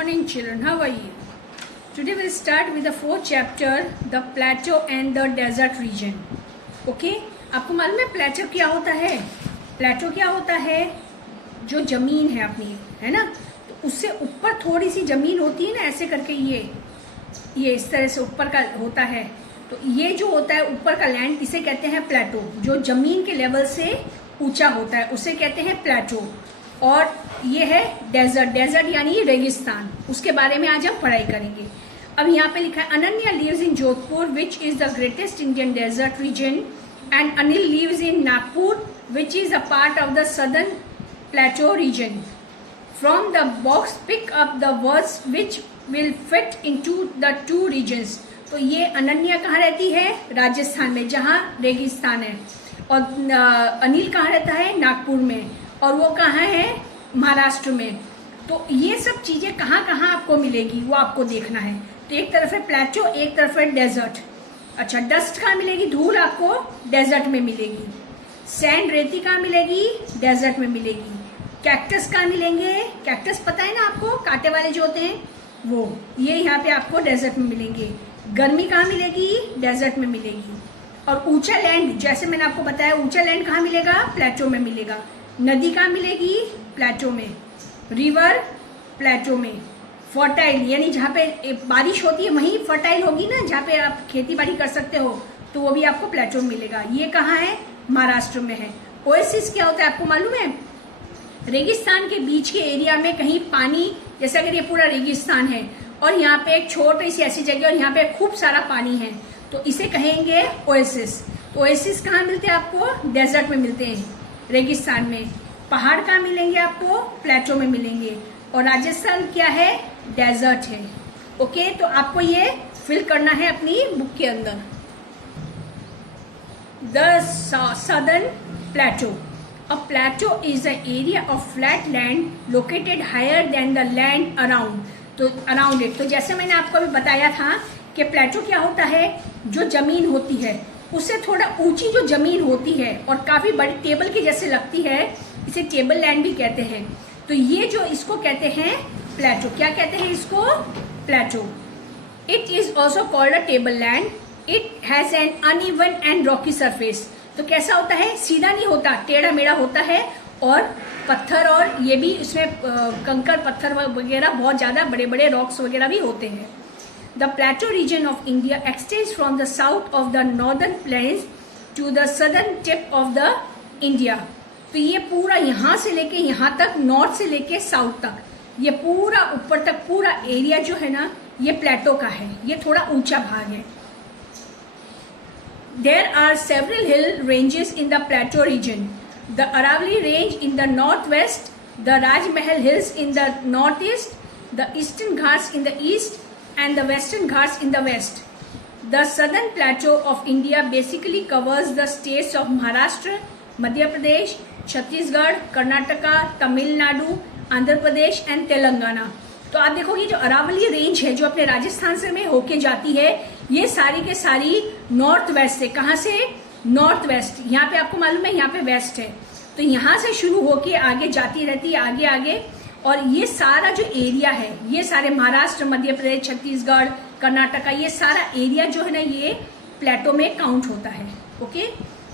morning, children. How are you? Today we'll start with the fourth chapter, the plateau and the desert region. Okay? आपको मालूम है प्लेटो क्या होता है? प्लेटो क्या होता है? जो जमीन है अपनी, है ना, तो उससे ऊपर थोड़ी सी जमीन होती है ना, ऐसे करके ये इस तरह से ऊपर का होता है। तो ये जो होता है ऊपर का लैंड, इसे कहते हैं प्लेटो। जो जमीन के लेवल से ऊंचा होता है उसे कहते हैं प्लेटो। और ये है डेजर्ट। डेजर्ट यानी रेगिस्तान, उसके बारे में आज हम पढ़ाई करेंगे। अब यहाँ पे लिखा है Ananya lives in Jodhpur which is the greatest Indian desert region, and Anil lives in Nagpur which is a part of the southern plateau region. From the box pick up the words which will fit into the two regions. तो ये अनन्या कहाँ रहती है? राजस्थान में, जहाँ रेगिस्तान है। और अनिल कहाँ रहता है? नागपुर में। और वो कहाँ है? महाराष्ट्र में। तो ये सब चीजें कहाँ कहाँ आपको मिलेगी वो आपको देखना है। तो एक तरफ है प्लेटो, एक तरफ है डेजर्ट। अच्छा, डस्ट कहाँ मिलेगी? धूल आपको डेजर्ट में मिलेगी। सैंड, रेती कहाँ मिलेगी? डेजर्ट में मिलेगी। कैक्टस कहाँ मिलेंगे? कैक्टस पता है ना आपको, कांटे वाले जो होते हैं वो, ये यहाँ पे आपको डेजर्ट में मिलेंगे। गर्मी कहाँ मिलेगी? डेजर्ट में मिलेगी। और ऊंचा लैंड, जैसे मैंने आपको बताया, ऊंचा लैंड कहाँ मिलेगा? प्लेटो में मिलेगा। नदी कहाँ मिलेगी? प्लेटो में। रिवर प्लेटो में। फर्टाइल यानी जहाँ पे बारिश होती है वहीं फर्टाइल होगी ना, जहाँ पे आप खेती बाड़ी कर सकते हो, तो वो भी आपको प्लेटो में मिलेगा। ये कहाँ है? महाराष्ट्र में है। ओएसिस क्या होता है आपको मालूम है? रेगिस्तान के बीच के एरिया में कहीं पानी, जैसे अगर ये पूरा रेगिस्तान है और यहाँ पे एक छोटी सी ऐसी जगह और यहाँ पे खूब सारा पानी है, तो इसे कहेंगे ओएसिस। तो ओएसिस कहाँ मिलते हैं आपको? डेजर्ट में मिलते हैं, रेगिस्तान में। पहाड़ कहाँ मिलेंगे आपको? प्लेटो में मिलेंगे। और राजस्थान क्या है? डेजर्ट है। ओके, तो आपको ये फिल करना है अपनी बुक के अंदर। The southern plateau. A plateau is an area of flat land located higher than the land around it। तो जैसे मैंने आपको अभी बताया था कि प्लेटो क्या होता है? जो जमीन होती है उससे थोड़ा ऊंची जो जमीन होती है और काफी बड़ी टेबल के जैसे लगती है, इसे टेबल लैंड भी कहते हैं। तो ये जो इसको कहते हैं प्लेटो। क्या कहते हैं इसको? Plateau. It is also called a table land. It has an uneven and rocky surface. तो कैसा होता है? सीधा नहीं होता, टेढ़ा मेढ़ा होता है। और पत्थर, और ये भी इसमें कंकर पत्थर वगैरह बहुत ज्यादा बड़े बड़े रॉक्स वगैरह भी होते हैं। The plateau region of India extends from the south of the northern plains to the southern tip of the India. तो ये पूरा यहाँ से लेके यहाँ तक, नॉर्थ से लेके साउथ तक, ये पूरा ऊपर तक पूरा एरिया जो है ना, ये प्लेटो का है। ये थोड़ा ऊंचा भाग है। There are several hill ranges in the plateau region. The Aravalli range in the northwest, the Rajmahal hills in the northeast, the eastern Ghats in the east, and the western Ghats in the west. The southern plateau of India basically covers the states of Maharashtra, Madhya Pradesh, Chhattisgarh, Karnataka, Tamil Nadu, Andhra Pradesh and Telangana. तो आप देखोगे जो Aravalli range है जो अपने राजस्थान से में होके जाती है, ये सारी के सारी नॉर्थ वेस्ट से। कहाँ से? North west. यहाँ पे आपको मालूम है यहाँ पे वेस्ट है, तो यहाँ से शुरू होके आगे जाती रहती है, आगे आगे। और ये सारा जो एरिया है, ये सारे महाराष्ट्र, मध्य प्रदेश, छत्तीसगढ़, कर्नाटका, ये सारा एरिया जो है ना, ये प्लेटो में काउंट होता है। Okay,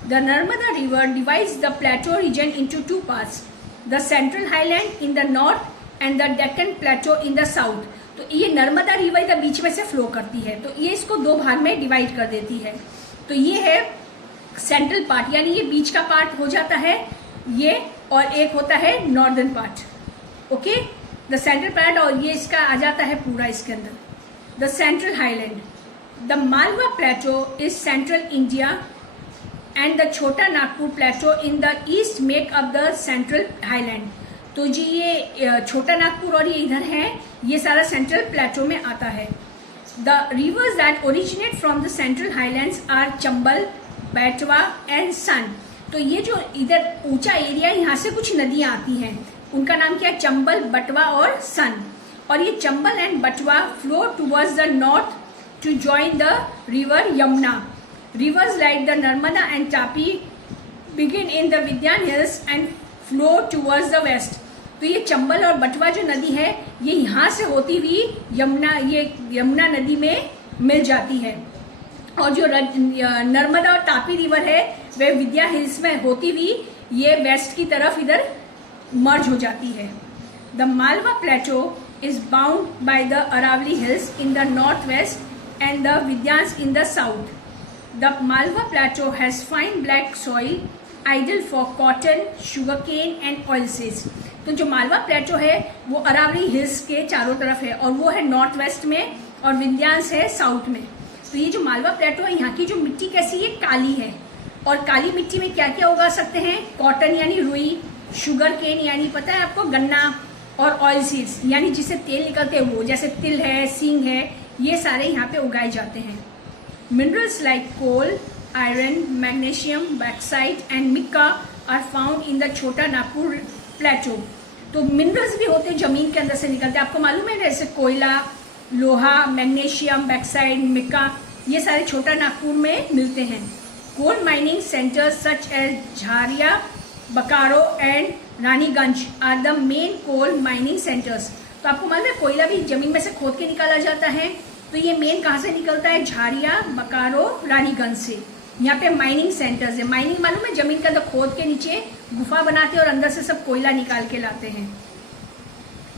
the Narmada river divides the plateau region into two parts, the central highland in the north and the Deccan plateau in the south. तो ये नर्मदा रिवर इधर बीच में से फ्लो करती है, तो ये इसको दो भाग में डिवाइड कर देती है। तो ये है सेंट्रल पार्ट, यानी ये बीच का पार्ट हो जाता है ये, और एक होता है northern part. Okay, the central part, और ये इसका आ जाता है पूरा इसके अंदर। The central highland, the Malwa plateau is central India and the Chota Nagpur plateau in the east make up the central highland. तो जी ये छोटा नागपुर और ये इधर है, ये सारा सेंट्रल प्लेटो में आता है। The rivers that originate from the central highlands are Chambal, Betwa and सन। तो ये जो इधर ऊंचा एरिया है, यहाँ से कुछ नदियां आती हैं, उनका नाम क्या है? चंबल, बटवा और सन। और ये Chambal and Betwa flow towards the north to join the river Yamuna. Rivers like the Narmada and Tapi begin in the Vindhyan hills and flow towards the west. तो ये चंबल और बटवा जो नदी है ये यहाँ से होती हुई यमुना नदी में मिल जाती है। और जो नर्मदा और तापी रिवर है वह विद्या हिल्स में होती हुई ये वेस्ट की तरफ इधर मर्ज हो जाती है। The Malwa plateau is bound by the Aravalli hills in the north west and the विद्यांस in the south. The Malwa plateau has fine black soil ideal for cotton, sugarcane and oilseeds. तो जो मालवा प्लेटो है वो अरावली हिल्स के चारों तरफ है और वो है नॉर्थ वेस्ट में और विंध्यांस है साउथ में। तो ये जो मालवा प्लेटो है यहाँ की जो मिट्टी कैसी है, काली है। और काली मिट्टी में क्या क्या उगा सकते हैं, कॉटन यानी रुई, शुगर केन यानी पता है आपको गन्ना, और ऑयल सीड्स यानी जिससे तेल निकलते हैं वो, जैसे तिल है, सींग है, ये सारे यहाँ पे उगाए जाते हैं। Minerals like coal, iron, magnesium, bauxite and mica are found in the Chota Nagpur प्लेटो। तो मिनरल्स भी होते हैं जमीन के अंदर से निकलते हैं, आपको मालूम है, जैसे कोयला, लोहा, मैग्नीशियम, बैक्साइट, मिक्का, ये सारे छोटा नागपुर में मिलते हैं। Coal mining centres such as Jharia, Bokaro and Raniganj are the main coal mining centres. तो आपको मालूम है कोयला भी जमीन में से खोद के निकाला जाता है। तो ये मेन कहाँ से निकलता है, झारिया, बकारो, रानीगंज से। यहाँ पे माइनिंग सेंटर्स है। माइनिंग मालूम है, जमीन के अंदर खोद के नीचे गुफा बनाते हैं और अंदर से सब कोयला निकाल के लाते हैं।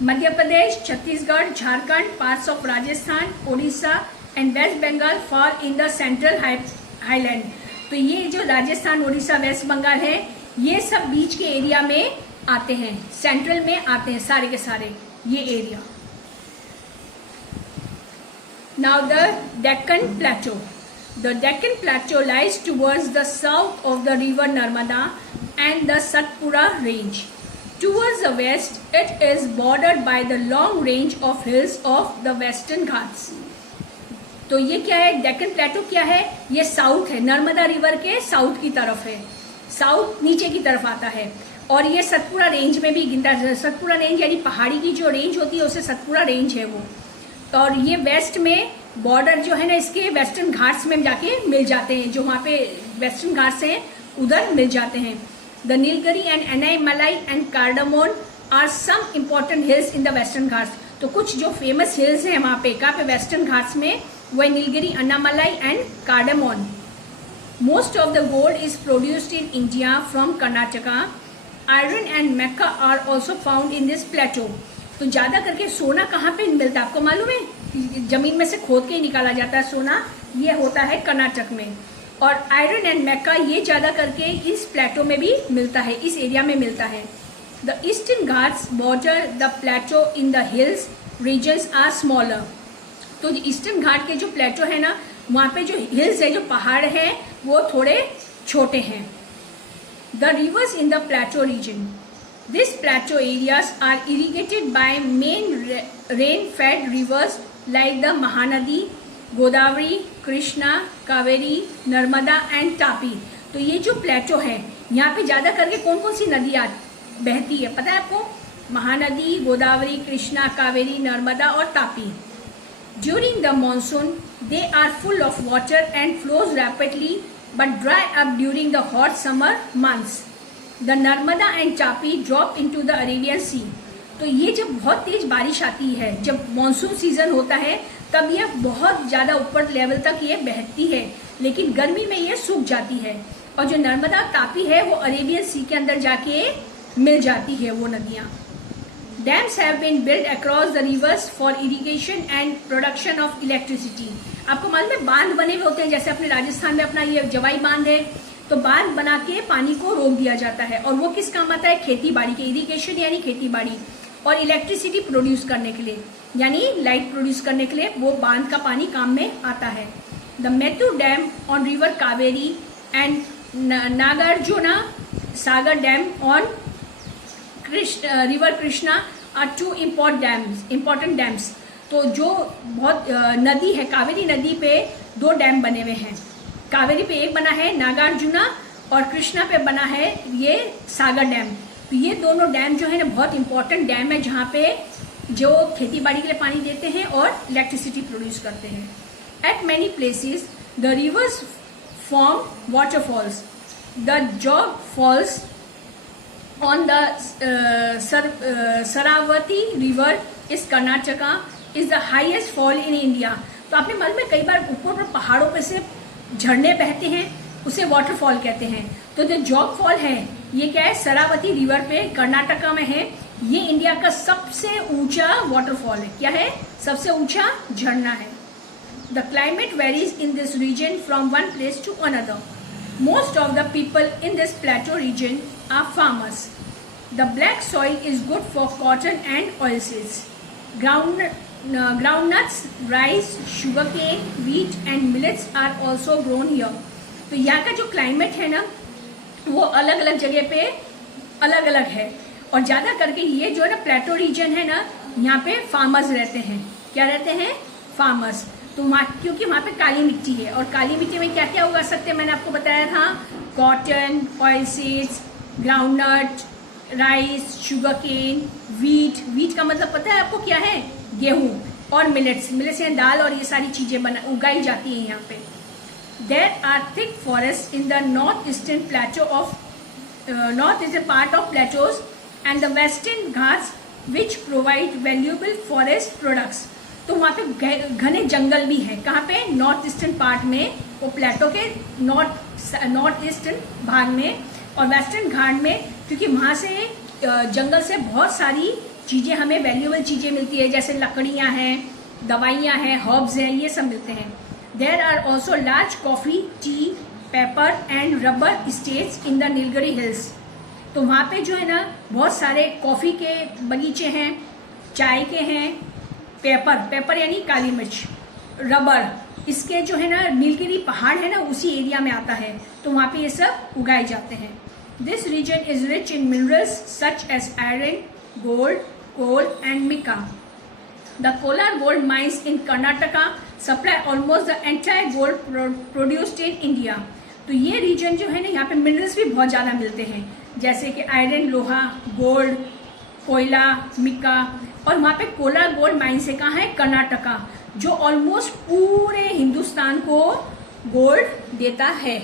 Madhya Pradesh, Chhattisgarh, Jharkhand, parts of Rajasthan, Odisha and West Bengal fall in the central highland. तो ये जो राजस्थान, ओडिशा, वेस्ट बंगाल है ये सब बीच के एरिया में आते हैं, सेंट्रल में आते हैं सारे के सारे ये area. Now the Deccan plateau. The Deccan Plateau lies towards the south of the river Narmada and the Satpura range. Towards the west, it is bordered by the long range of hills of the Western Ghats. तो ये क्या है, डेक्कन प्लेटो क्या है, ये south है, Narmada river के south की तरफ है, साउथ नीचे की तरफ आता है। और ये सतपुरा रेंज में भी गिनता है। सतपुरा रेंज यानी पहाड़ी की जो रेंज होती है उसे सतपुरा रेंज है वो। और ये वेस्ट में बॉर्डर जो है ना इसके वेस्टर्न घाट्स में जाके मिल जाते हैं, जो वहाँ पे वेस्टर्न घाट्स हैं उधर मिल जाते हैं। The Nilgiri and Anaimalai and cardamom are some important hills in the western Ghats. तो कुछ जो फेमस हिल्स हैं वहाँ पे कहाँ पे, वेस्टर्न घाट्स में, वह Nilgiri, Annamalai and cardamom. Most of the gold is produced in India from Karnataka. Iron and mica are also found in this plateau. तो ज्यादा करके सोना कहाँ पे मिलता है आपको मालूम है, जमीन में से खोद के ही निकाला जाता है सोना, ये होता है कर्नाटक में। और आयरन एंड मैक्का ये ज्यादा करके इस प्लेटो में भी मिलता है, इस एरिया में मिलता है। The eastern Ghats border the plateau in the hills regions are smaller. तो ईस्टर्न घाट के जो प्लेटो है ना वहाँ पे जो हिल्स है, जो पहाड़ है, वो थोड़े छोटे हैं। The reverse in the plateau reason. These plateau areas are irrigated by main rain-fed rivers like the Mahanadi, Godavari, Krishna, Kaveri, Narmada and Tapi। तो ये जो प्लेटो है यहाँ पे ज्यादा करके कौन कौन सी नदियाँ बहती है पता है आपको, महानदी, गोदावरी, कृष्णा, कावेरी, नर्मदा और Tapi. During the monsoon, they are full of water and flows rapidly but dry up during the hot summer months. The Narmada and Tapi drop into the Arabian Sea। तो ये जब बहुत तेज बारिश आती है, जब मॉनसून सीजन होता है, तब ये बहुत ज़्यादा ऊपर लेवल तक ये बहती है, लेकिन गर्मी में ये सूख जाती है। और जो नर्मदा तापी है वो अरेबियन सी के अंदर जाके मिल जाती है वो नदियाँ। Dams have been build across the rivers for irrigation and production of electricity. आपको मालूम है बांध बने हुए होते हैं, जैसे अपने राजस्थान में अपना ये जवाई बांध है, तो बांध बना के पानी को रोक दिया जाता है। और वो किस काम आता है, खेती बाड़ी के, इरिगेशन यानी खेती बाड़ी, और इलेक्ट्रिसिटी प्रोड्यूस करने के लिए यानी लाइट प्रोड्यूस करने के लिए वो बांध का पानी काम में आता है। The Mettur dam on river Kaveri and Nagarjuna Sagar dam on river Krishna are two important dams. तो जो बहुत नदी है, कावेरी नदी पे 2 डैम बने हुए हैं। कावेरी पे एक बना है नागार्जुना और कृष्णा पे बना है ये सागर डैम। तो ये दोनों डैम जो है ना बहुत इंपॉर्टेंट डैम है, जहाँ पे जो खेती बाड़ी के लिए पानी देते हैं और इलेक्ट्रिसिटी प्रोड्यूस करते हैं। At many places the rivers form waterfalls. The Jog falls on the Saravati river is Karnataka is the highest fall in India. तो आपने मालूम है कई बार ऊपर पहाड़ों पे से झरने बहते हैं, उसे वाटरफॉल कहते हैं। तो जो जॉग फॉल है ये क्या है, सरावती रिवर पे कर्नाटका में है। ये इंडिया का सबसे ऊंचा वाटरफॉल है। क्या है? सबसे ऊंचा झरना है। The climate varies in this region from one place to another. Most of the people in this plateau region are farmers. The black soil is good for cotton and oilseeds. Groundnuts, rice, sugarcane, wheat and millets are also grown here. तो यहाँ का जो climate है ना वो अलग अलग जगह पे अलग अलग है। और ज़्यादा करके ये जो है ना प्लेटो रीजन है ना, यहाँ पे फार्मर्स रहते हैं। क्या रहते हैं? फार्मर्स। तो वहाँ क्योंकि वहाँ पे काली मिट्टी है, और काली मिट्टी में क्या क्या उगा सकते हैं मैंने आपको बताया था, cotton, oil seeds, groundnut, rice, sugar cane, wheat का मतलब पता है आपको क्या है? गेहूँ। और मिलेट्स यानी दाल, और ये सारी चीज़ें उगाई जाती हैं यहाँ पे। There are thick forest in the north eastern plateau of north eastern part of plateaus and the western Ghats which provide valuable forest products. तो वहाँ पे घने जंगल भी हैं। कहाँ पे? नॉर्थ ईस्टर्न पार्ट में, वो प्लेटो के नॉर्थ ईस्टर्न भाग में और वेस्टर्न घाट में, क्योंकि वहाँ से जंगल से बहुत सारी चीज़ें, हमें वैल्यूएबल चीज़ें मिलती है, जैसे लकड़ियाँ हैं, दवाइयाँ हैं, हर्ब्स हैं, ये सब मिलते हैं। There are also large coffee, tea, paper and rubber states in the Nilgiri hills. तो वहाँ पे जो है ना बहुत सारे कॉफ़ी के बगीचे हैं, चाय के हैं, पेपर यानी काली मिर्च, रबर, इसके जो है ना नीलगिरी पहाड़ है ना उसी एरिया में आता है। तो वहाँ पे ये सब उगाए जाते हैं। This region is rich in minerals such as iron, gold, coal and mica. The Kolar gold mines in Karnataka supply almost the entire gold produced in India. तो ये रीजन जो है ना यहाँ पे मिनरल्स भी बहुत ज़्यादा मिलते हैं, जैसे कि आयरन, लोहा, गोल्ड, कोयला, मिका। और वहाँ पे कोलार गोल्ड माइन से कहाँ है? कर्नाटका, जो ऑलमोस्ट पूरे हिंदुस्तान को गोल्ड देता है।